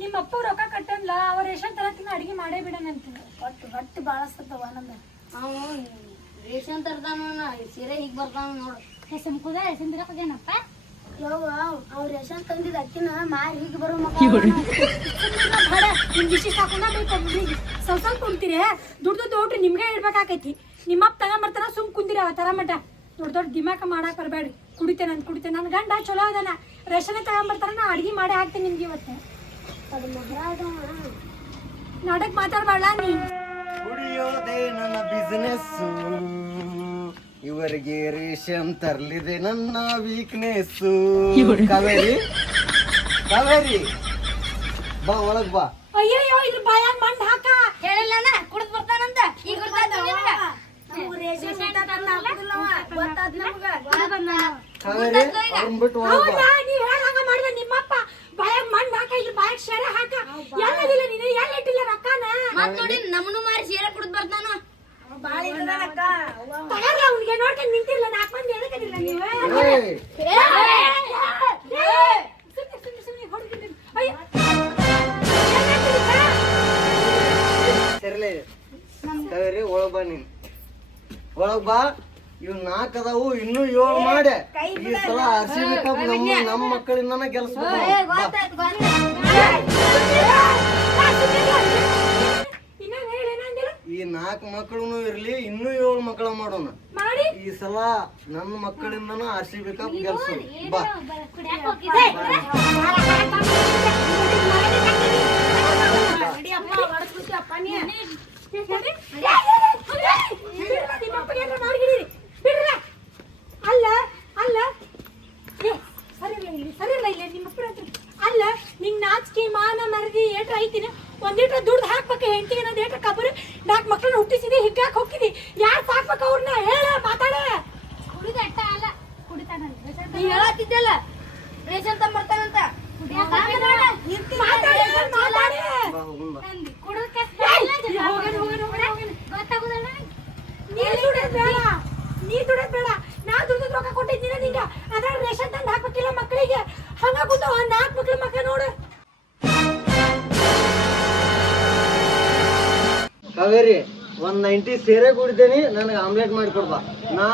ನಿಮ್ಮ ಅಪ್ಪ ರೊಕ್ಕ ಕಟ್ಟನ್ಲ ಅವ್ರ ರೇಷನ್ ತರತ್ತಿನ ಅಡಿಗೆ ಮಾಡೇ ಬಿಡನಂತ ಹೊಟ್ಟು ಬಾಳಸ್ತವ ನಂದ ಅವ ರೇಷನ್ ತರ್ತಾನ ಸೀರೆ ಹೀಗ್ ಬರ್ತಾನ ನೋಡು ರೇಷನ್ ಕುದ ರೇಷನ್ ತರಕೇನಪ್ಪ ಅವ್ರ ರೇಷನ್ ತಂದಿದ್ ಅಕ್ಕಿನ ಮಾರಿ ಹೀಗ್ ಬರೋ ವಿಶೇಷ ಹಾಕೊಂಡ ಬೇಕು ಸ್ವಲ್ಪ ಕುಂತೀರಿ ದುಡ್ಡು ನೋಡ್ರಿ ನಿಮ್ಗೆ ಇಡ್ಬೇಕಾಕೈತಿ ನಿಮ್ಮಪ್ಪ ತಗೊಂಬರ್ತಾನ ಸುಮ್ ಕುಂದಿರಿ ಅವ ತರ ಮಟ ದೊಡ್ಡ ದೊಡ್ಡ ದಿಮಾಕ ಮಾಡಾಕ್ ಬರ್ಬೇಡ್ರಿ ಕುಡಿತೇನೆ ನನ್ನ ಗಂಡ ಚಲೋ ಅದನ ರೇಷನ್ ತಗೊಂಬರ್ತಾರ ನಾ ಅಡ್ಗೆ ಮಾಡೇ ಹಾಕ್ತೇನೆ ನಿಮ್ಗೆ ಇವತ್ತು ಅದು ಮಹಾರಾಜ ನಾಟಕ ಮಾತಾಡ್ಬಾಳ ನೀ ಕುಡಿಯೋದೇ ನನ್ನ ಬಿಸಿನೆಸ್ ಇವರಿಗೆ ರೇಷನ್ ತರ್ಲಿದೆ ನನ್ನ ವೀಕ್ನೆಸ್ ಕಾವೇರಿ ಕಾವೇರಿ ಬಾ ಒಳಗ್ ಬಾ ಅಯ್ಯಯ್ಯೋ ಇದ್ರ ಬಾಯಾಗ ಮಣ್ಣು ಹಾಕ ಹೇಳಿಲ್ಲ ಕುಡ್ದ್ ಬರ್ತಾನಂತ ಈಗ ಕಾವೇರಿ ಅವ್ರನ್ನ ಬಿಟ್ಟು ಒಳಗ್ ಬಾ ನೀವ್ ಹೇಳಾಗ ಮಾಡಿದ ನಿಮ್ಮಪ್ಪ ಬಾಯಾಗ ಮಣ್ಣು ಹಾಕ ಇದ್ರ ಬಾಯಾಗ ಶೇರೆ ಹಾಕ ಎಲ್ಲದಿಲ್ಲ ನೀನು ಎಲ್ಲ ಇಟ್ಟಿಲ್ಲ ರೊಕ್ಕನ ಮತ್ ನೋಡಿ ನಮ್ಮನು ಮಾರಿ ಸೀರೆ ಕುಡ್ದ್ ಬರ್ತಾನ ತಗರ್ಲ ಅವ್ನಿಗೆ ನೋಡ್ಕೊಂಡು ನಿಂತಿರ್ಲ 4 ಮಂದಿ ಎದಕ್ಕದಿಲ್ಲ ನೀವು ಸರಿಲೇ ಕಾವೇರಿ ಒಳಗ್ ಬಾ ನೀನ್ ಒಳಗ್ ಬಾ ಇವ್ 4 ಅದಾವು ಇನ್ನೂ 7 ಮಾಡೆ ಈ ಸಲ RCB ಕಪ್ ನಮ್ಮ ಮಕ್ಕಳಿಂದನ ಗೆಲ್ಸ್ಬೇಕು ಈ 4 ಮಕ್ಕಳು ಇರ್ಲಿ ಇನ್ನೂ 7 ಮಕ್ಕಳ ಮಾಡೋಣ ಈ ಸಲ ನನ್ನ ಮಕ್ಕಳಿಂದನ RCB ಕಪ್ ಗೆಲ್ಸೋಣ ಬಾ ಅಲ್ಲ ಅಲ್ಲ ಸರಿಲ್ಲ ಇಲ್ಲ ನಿಮ್ಮ ಅಲ್ಲ ನಿಂಗ್ ನಾಚಿಕೆ ಮಾನ ಮರದಿ ಏಟ್ರ ಐತಿನ ಒಂದೇಟ್ರ ದುಡ್ಡು ಹಾಕ್ಬೇಕ ಹೆಂಡತಿಗೆ ನಂದು ಏಟ್ರ ಕಬರ್ 4 ಮಕ್ಕಳನ್ನ ಹುಟ್ಟಿಸಿದಿ ಹಿಗ್ಗಾಕ್ ಹೋಗ್ತಿದಿ ಯಾರು ಸಾಕ್ಬೇಕ ಅವ್ರನ್ನ ಹೇಳ ಮಾತಾಡ ಕುಡಿದ ಅಟ್ಟ ಅಲ್ಲ ಕುಡಿತಾನ ನೀ ಹೇಳತ್ತಿದ್ದಲ್ಲ ರೇಷನ್ ತಂಬರ್ತಾನಂತ ನೀ ದುಡದ್ ಬೇಡ ನಾ ದುಡ್ದು ರೊಕ್ಕ ಕೊಟ್ಟಿದ್ದೀನ ನಿಂಗ ಅದ್ರಾಗ ರೇಷನ್ ತಂದು ಹಾಕ್ಬೇಕಿಲ್ಲ ಮಕ್ಕಳಿಗೆ ಹಂಗ ಕೂತು 4 ಮಕ್ಳ ಮಕ್ಕ ನೋಡು ಕಾವೇರಿ 190 ಸೇರೆ ಕುಡಿದೇನಿ ನನಗೆ ಆಮ್ಲೆಟ್ ಮಾಡಿ ಕೊಡ್ಬಾ ನಾ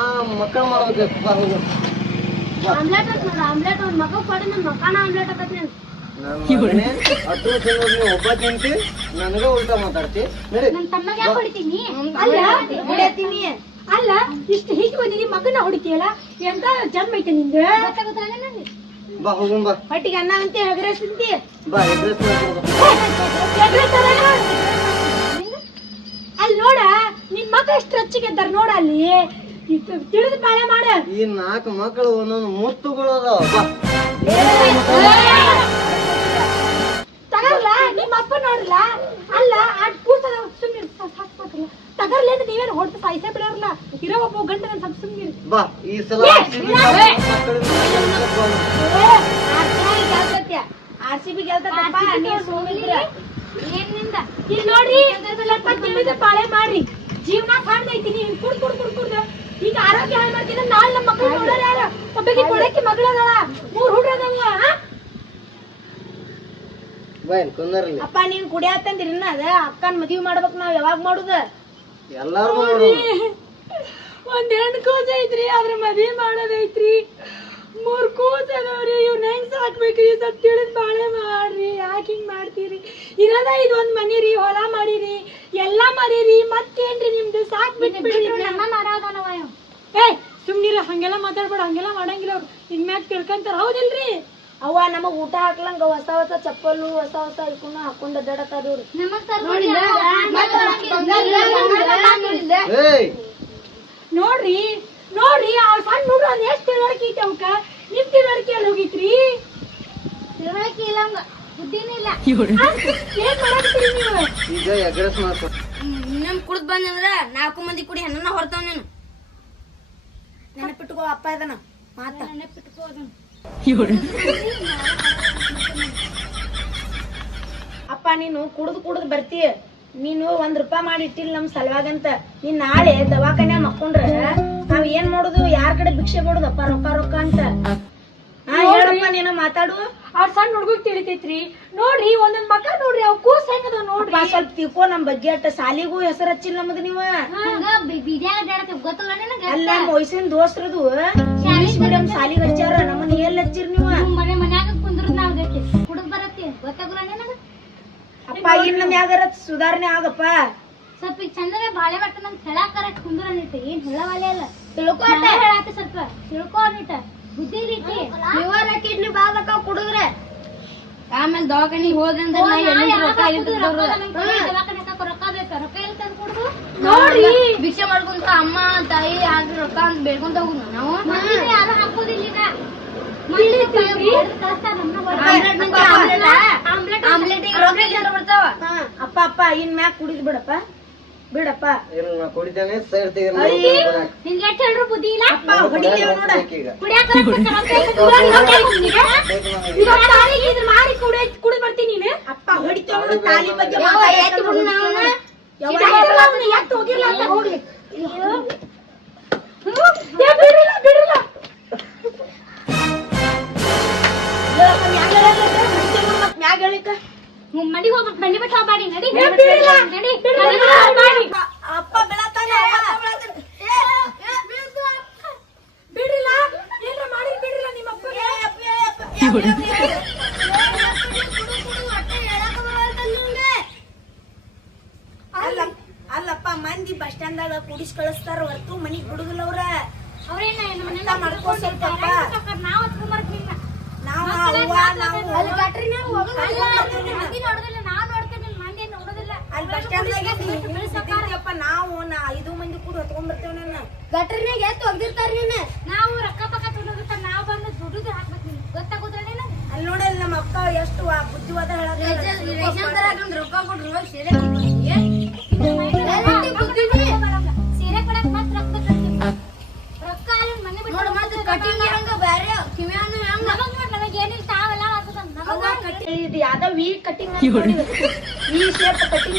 ಮಕ್ಕಳ ಮಾಡ್ಬೇಕು ಬಾ ಹೋಗು ಆಮ್ಲೆಟ್ ಆಮ್ಲೆಟ್ ಅವ್ರ ಮಗ ಕೊಡಿ ನನ್ನ ಮಕ್ಕನ ಆಮ್ಲೆಟ್ ಹಾಕತ್ತೀನಿ ಹತ್ತು ತಿನ್ನೋದು ನೀವು ಒಬ್ಬ ತಿಂತಿ ನನಗ ಉಲ್ಟಾ ಮಾತಾಡ್ತಿ ನಡಿ ನನ್ನ ತಮ್ಮಗ ಯಾಕೆ ಹೊಡಿತೀನಿ ಹೊಡಿತೀನಿ ಅಲ್ಲ ಇಷ್ಟು ಹೀಗೆ ಬಂದಿನಿ ಮಗನ ಹೊಡಿತೀಯಲ್ಲ ಎಂತ ಜನ್ಮ ಐತೆ ನಿಂದ ಬಾ ಹೋಗುಂ ಬಾ ಹೊಟ್ಟಿಗೆ ಅನ್ನ ಅಂತ ಎಗ್ರೆಸ್ ತಿಂತಿ ಬಾ ಎಗ್ರೆಸ್ ಅಲ್ಲಿ ನೋಡ ನಿನ್ ಮಗ ಎಷ್ಟು ರಚ್ಚಿಗೆದ್ದಾರ ನೋಡ ಅಲ್ಲಿ ತಿಳಿದು ಬಾಳೆ ಮಾಡ ಈ 4 ಮಕ್ಕಳು ಒಂದೊಂದು ಮುತ್ತುಗಳು ಅದಾವ ಬಾ ತಗರ್ಲ ನಿಮ್ಮ ಅಪ್ಪ ನೋಡ್ರಲ್ಲ ಅಲ್ಲ ಅದ್ ಕೂಸದ ಸುಮ್ಮನೆ ಸಾಕ್ಬೇಕಲ್ಲ ತಗರ್ಲಿ ಅಂತ ನೀವೇನು ಹೊಡ್ದು ಸಾಯಿಸೇ ಬಿಡೋರ್ಲ ಇರೋ ಒಬ್ಬ ಗಂಟೆ ನನ್ನ ಸ್ವಲ್ಪ ಸುಮ್ಮನೆ ಬಾ ಈ ಸಲ RCB ಗೆಲ್ತಪ್ಪ ನೀವು ಸುಮ್ಮನಿದ್ರ ಏನಿಂದ ಇಲ್ಲಿ ನೋಡ್ರಿ ಸ್ವಲ್ಪ ತಿಳಿದು ಬಾಳೆ ಮಾಡ್ರಿ ಜೀವನ ಕಾಣ್ದೈತಿ ನೀವು ಕುಡ್ ಕುಡ್ ಕುಡ್ ಕುಡ್ದು ಈಗ ಆರೋಗ್ಯ ಹಾಳು ಮಾಡ್ತೀನಿ ನಾಳೆ ನಮ್ಮ ಮಕ್ಕಳು ನೋಡೋರು ಯಾರು ಒಬ್ಬಗೆ ಕೊಡಕ್ಕೆ ಮಗಳದಾಳ 3 ಹುಡುಗ ಅದಾವ ಬೈನ್ ಕುಂದರ್ಲಿ ಅಪ್ಪ ನೀನ್ ಕುಡಿಯಾತಂದ್ರಿ ಅದ ಅಕ್ಕನ್ ಮದ್ವಿ ಮಾಡ್ಬೇಕು ನಾವ್ ಯಾವಾಗ ಮಾಡುದ ಎಲ್ಲಾರು ಮಾಡು ಒಂದ್ ಹೆಣ್ಣು ಕೂಸ ಐತ್ರಿ ಅದ್ರ ಮದ್ವಿ ಮಾಡೋದೈತ್ರಿ 3 ಕೂಸ ಅದಾವ್ರಿ ಇವ್ನ ಹೆಂಗ್ ಸಾಕ್ಬೇಕ್ರಿ ಸ್ವಲ್ಪ ತಿಳಿದ್ ಬಾಳೆ ಮಾಡ್ರಿ ಯಾಕೆ ಹಿಂಗ್ ಮಾಡ್ತೀರಿ ಇರೋದ ಇದು ಒಂದ್ ಮನಿ ರೀ ಹೊಲ ಮಾಡಿರಿ ಎಲ್ಲಾ ಮರೀರಿ ಮತ್ತೇನ್ರಿ ನಿಮ್ದು ಸಾಕ್ಬಿಟ್ಟು ಏ ಸುಮ್ನಿರ ಹಂಗೆಲ್ಲ ಮಾತಾಡ್ಬೇಡ ಹಂಗೆಲ್ಲ ಮಾಡಂಗಿಲ್ಲ ಅವ್ರು ಇನ್ಮ್ಯಾಗ ತಿಳ್ಕೊಂತಾರ ಹೌದಿಲ್ರಿ ಅವ್ವ ನಮಗ್ ಊಟ ಹಾಕ್ಲಂಗ ಹೊಸ ಹೊಸ ಚಪ್ಪಲು ಹೊಸ ಹೊಸ ಇಟ್ಕೊಂಡು ಹಾಕೊಂಡ್ ಅಡ್ಡಾಡತಾರ ನೋಡ್ರಿ ನೋಡ್ರಿ ಆ ಸಣ್ಣ ಹುಡುಗ ಅದ್ ಎಷ್ಟ್ ತಿಳುವಳಿಕೆ ಐತಿ ಅವಕ್ಕ ನಿಮ್ ತಿಳುವಳಿಕೆ ಅಲ್ಲಿ ಹೋಗಿತ್ರಿ ತಿಳುವಳಿಕೆ ಇಲ್ಲ ಬುದ್ಧಿನೇ ಇಲ್ಲ ಏನ್ ಮಾಡಾಕತ್ತೀರಿ ನೀವು ಈಗ ಎಗ್ರೆಸ್ ಮಾಡ್ಕೊ ನಮ್ ಕುಡ್ದ್ ಬಂದಂದ್ರ 4 ಮಂದಿ ಕುಡಿ ಹೆಣ್ಣ ಹೊರ್ತಾವ ನೀನು ನೆನಪಿಟ್ಕೋ ಅಪ್ಪ ಇದನ ಮಾತ ನೆನಪಿಟ್ಕೋ ಅದನ್ನ ಅಪ್ಪ ನೀನು ಕುಡ್ದು ಬರ್ತೀಯ ನೀನು 1 ರೂಪಾಯಿ ಮಾಡಿ ಇಟ್ಟಿಲ್ಲ ನಮ್ ಸಲುವಾಗಂತ ನೀನ್ ನಾಳೆ ದವಾಖಾನೆ ಮಕ್ಕೊಂಡ್ರ ನೋಡುದಪ್ಪ ರೊಕ್ಕ ರೊಕ್ಕ ಅಂತ. ಹೇಳಪ್ಪ ನೀನ ಮಾತಾಡು. ಅವ್ರ ಸಣ್ಣ ಹುಡುಗ ತಿಳಿತೈತ್ರಿ ನೋಡ್ರಿ, ಒಂದೊಂದ್ ಮಕ್ಕ ನೋಡ್ರಿ, ಅವ್ ಕೂಸ್ ಹೆಂಗದ ನೋಡ್ರಿ. ಸ್ವಲ್ಪ ತಿಳ್ಕೊ ನಮ್ ಬಗ್ಗೆ ಅಟ್ಟ ಸಾಲಿಗೂ ಹೆಸರು ಹಚ್ಚಿಲ್ಲ ನಮ್ದು ನೀವ. ಅಲ್ಲ ವಯಸ್ಸಿನ ದೋಸ್ತ್ರದು ಇಂಗ್ಲಿಷ್ ಮೀಡಿಯಂ ಸಾಲಿಗೆ ಹಚ್ಚಾರ, ನಮ್ಮನ್ನ ಎಲ್ಲಿ ಹಚ್ಚಿರ್ ನೀವು? ಮನ್ಯಾಗ ಕುಂದ್ರ ನಾವ್ ಹುಡುಗ ಬರತ್ತಿ ಗೊತ್ತಾಗಲ್ಲ ನನಗ. ಅಪ್ಪ ಇನ್ನ ಮ್ಯಾಗರ ಸುಧಾರಣೆ ಆಗಪ್ಪ. ಸ್ವಲ್ಪ ಈಗ ಚಂದನೆ ಬಾಳೆ ಬಟ್ಟ ನಮ್ ಹೇಳಾಕರ ಕುಂದ್ರ ನಿಟ್ಟ ಏನ್ ಹೇಳವಾಲೆ ಅಲ್ಲ. ತಿಳ್ಕೊ ಹೇಳಾಕ ಸ್ವಲ್ಪ ತಿಳ್ಕೊ ನಿಟ್ಟ ಬುದ್ಧಿ ರೀತಿ. ನೀವಾರ ಕಿಡ್ನಿ ಬಾದಕ ಕುಡಿದ್ರೆ ಆಮೇಲೆ ದವಾಖಾನಿಗೆ ಹೋದಂದ್ರೆ ನೋಡ್ರಿ ಭಿಕ್ಷೆ ಮಾಡ್ಕೊಂತ ಅಮ್ಮ ತಾಯಿ ಹಾಕಿ ರೊಕ್ಕ ಅಂತ ಬೇಡ್ಕೊಂತ ಹೋಗುದು ನಾವು. ಯಾರು ಹಾಕೋದಿಲ್ಲ ಈಗ. ಅಪ್ಪ ಅಪ್ಪ ಇನ್ ಮ್ಯಾಗ ಕುಡಿದ್ ಬಿಡಪ್ಪ ಬಿಡಪ್ಪ. ಇಲ್ಲ ನಾ ಕುಡಿತೇನೆ, ಸೈಡ್ ತೆಗೆದು ನಿನ್ಗೆ ಎಷ್ಟು ಹೇಳ್ರು ಬುದ್ಧಿ ಇಲ್ಲ. ಹೊಡಿತೇವ ನೋಡ ಕುಡಿಯಾಕ ಮಾಡಿ ಕುಡಿ ಬರ್ತೀನಿ ನೀನು. ಅಪ್ಪ ಹೊಡಿತೇವ ನೋಡು, ತಾಲಿ ಬಗ್ಗೆ ಎತ್ತು ಹೋಗಿರ್ಲ ಅಂತ ಹೋಗ್ಲಿ. ಬಿಡ್ರಿಲ್ಲ ಮ್ಯಾಗ ಹೇಳಿಕ ಮನಿಗೆ ಹೋಗ್ಬೇಕು. ಮನಿ ಬಿಟ್ಟು ಹೋಗ್ಬೇಡಿ ನಡಿ ನಡಿ. ಅಪ್ಪ ಬೆಳತಾನ ಬಿಡ್ರಿಲ್ಲ ಏನ್ರ ಮಾಡಿ ಬಿಡ್ರಿಲ್ಲ ನಿಮ್ಮ ಅಲ್ಲಪ್ಪ ಮಂದಿ ಬಸ್ ಸ್ಟ್ಯಾಂಡ್ ಕುಡಿಸ್ ಕಳಿಸ್ತಾರ ಹೊರತು ಮನಿಗ್ ಬಿಡುದಿಲ್ಲ ಅವ್ರ. ಅವ್ರೇನ ಮಾಡ್ಕೋ ಸ್ವಲ್ಪಪ್ಪ. ನಾವ್ ಹತ್ಕೊಂಡ್ಬರ್ತೀವಿ. ನಾವು ಅಲ್ಲಿ ಗಟ್ರಿ ನಾವು ಮಂದಿ ನೋಡುದಿಲ್ಲ, ನಾವ್ ನೋಡ್ತೇವೆ, ಮಂದಿ ನೋಡುದಿಲ್ಲ. ಅಲ್ಲಿ ಬಸ್ ಸ್ಟ್ಯಾಂಡ್ ನಾವು 5 ಮಂದಿ ಕೂಡ ಹೊತ್ಕೊಂಡ್ ಬರ್ತೇವೆ. ನನ್ನ ಗಟ್ರಿನಾಗ ಎತ್ತು ಹೋಗ್ದಿರ್ತಾರ ನೀನು. ನಾವು ರೊಕ್ಕ ಪಕ್ಕ ತುಂಬಿರ್ತಾರ, ನಾವ್ ಬಂದು ದುಡ್ಡು ಹಾಕ್ಬೇಕು. ನಿಮ್ಗೆ ಗೊತ್ತಾಗುದ್ರ ನೀನು? ಅಲ್ಲಿ ನೋಡಲ್ಲ ನಮ್ಮ ಅಕ್ಕ ಎಷ್ಟು ಬುದ್ಧಿವಾದ ಹೇಳೋದು. ರೊಕ್ಕ ಕೊಟ್ರು ಸೀರೆ ಸೀರೆ ಕೊಡಕ್ ಮತ್ ರೊಕ್ಕ ರೊಕ್ಕ ಮನೆ ಬಿಟ್ಟು ಮತ್ತೆ ಕಟಿಂಗ್ ಹೆಂಗ ಬ್ಯಾರೆ ಕಿವ್ಯಾನು ಹೆಂಗ ನಮಗ್ ಏನಿಲ್ಲ ತಾವೆಲ್ಲ ಇದು ಯಾವ್ದೋ V cutting V shape cutting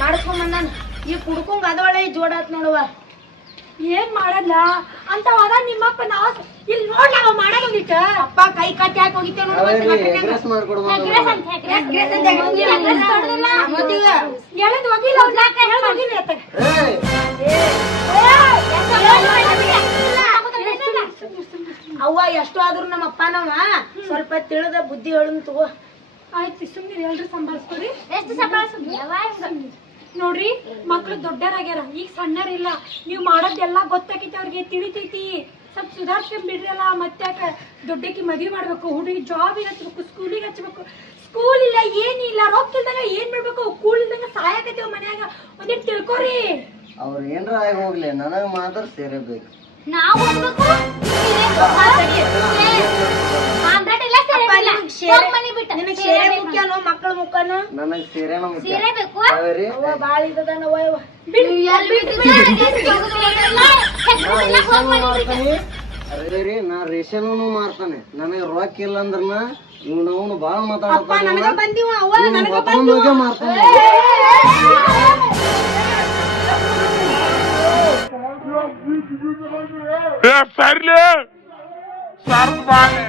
ಮಾಡಿಸ್ಕೊಂಡ್ ಬಂದಾನ. ಈ ಕುಡ್ಕೊಂಡ್ ಅದೊಳೆ ಜೋಡಾತ್ ನೋಡುವ. ಏನ್ ಮಾಡಲ್ಲ ಅಂತ ಅದ ನಿಮ್ಮಪ್ಪ ನಾವ್ ಇಲ್ಲಿ ನೋಡ್ ನಾವ್ ಮಾಡಲ್ಲ. ಅಪ್ಪ ಕೈ ಕಟ್ಟಿ ಹಾಕಿ ಹೋಗಿತ್ತೇವ್ ಎಗ್ರೆಸ್ ಮಾಡ್ಕೊಡ್ಬೋದು. ಎಳದ್ ಹೋಗಿಲ್ಲ ಹೇಳ ಹೋಗಿಲ್ಲ ಅವ್ವ ಎಷ್ಟು ಆದ್ರೂ ನಮ್ಮ ಅಪ್ಪ ನಾವ ಸ್ವಲ್ಪ ತಿಳಿದ ಬುದ್ಧಿ ಹೇಳನ್ ತಗೋ. ಆಯ್ತು ಸುಮ್ನಿರಿ, ಎಲ್ರು ಸಂಭಾಳಿಸ್ಕೊಡಿ. ಎಷ್ಟು ಸಂಭಾಳಿಸ್ ನೋಡ್ರಿ, ಮಕ್ಳು ದೊಡ್ಡರಾಗ್ಯಾರ, ಈಗ ಸಣ್ಣರಿಲ್ಲ. ನೀವ್ ಮಾಡೋದೆಲ್ಲ ಗೊತ್ತಾಗೈತಿ, ಅವ್ರಿಗೆ ತಿಳಿತೈತಿ. ಸ್ವಲ್ಪ ಸುಧಾರಿಸ್ಕೊಂಡ್ ಬಿಡ್ರಲ್ಲ. ಮತ್ತೆ ದೊಡ್ಡಕ್ಕೆ ಮದ್ವೆ ಮಾಡ್ಬೇಕು, ಹುಡುಗಿ ಜಾಬಿಗೆ ಹಚ್ಬೇಕು, ಸ್ಕೂಲಿಗೆ ಹಚ್ಬೇಕು. ಸ್ಕೂಲ್ ಇಲ್ಲ ಏನಿಲ್ಲ, ರೊಕ್ಕ ಇಲ್ದಾಗ ಏನ್ ಮಾಡ್ಬೇಕು? ಕೂಲ್ ಇಲ್ದಂಗ ಸಾಯಕೈತಿ ಮನ್ಯಾಗ. ಒಂದಿಟ್ಟು ತಿಳ್ಕೊರಿ. ಅವ್ರ ಏನ್ರ ಆಗಿ ಹೋಗ್ಲಿ, ನನಗ ಮಾತ್ರ ಸೇರಬೇಕು. ನಾವು ನಿನಗ್ ಸೇರೆ ಮುಖ್ಯನೋ ಮಕ್ಕಳ ಮುಖನೋ? ನನಗ್ ಸೇರೆನ ಮುಖ್ಯ. ಸೀರೆ ಬೇಕು. ಕಾವೇರಿ, ಅವ್ವ ಬಾಳ ಇದದಾನವ್ವ ಇವ. ನಾ ರೇಷನ್ ಮಾಡ್ತಾನೆ. ನನಗೆ ರೊಕ್ಕ ಇಲ್ಲ ಅಂದ್ರನ ಇವ್ನವನು ಬಾಳ ಅಪ್ಪ ನನಗ ಬಂದಿವ ಅವ್ವ ನನಗ ಮಾತಾಡೋಕೆ ಮಾಡ್ತಾನೆ. ಸರ್ಲೆ ಸರ್ಬಾನೆ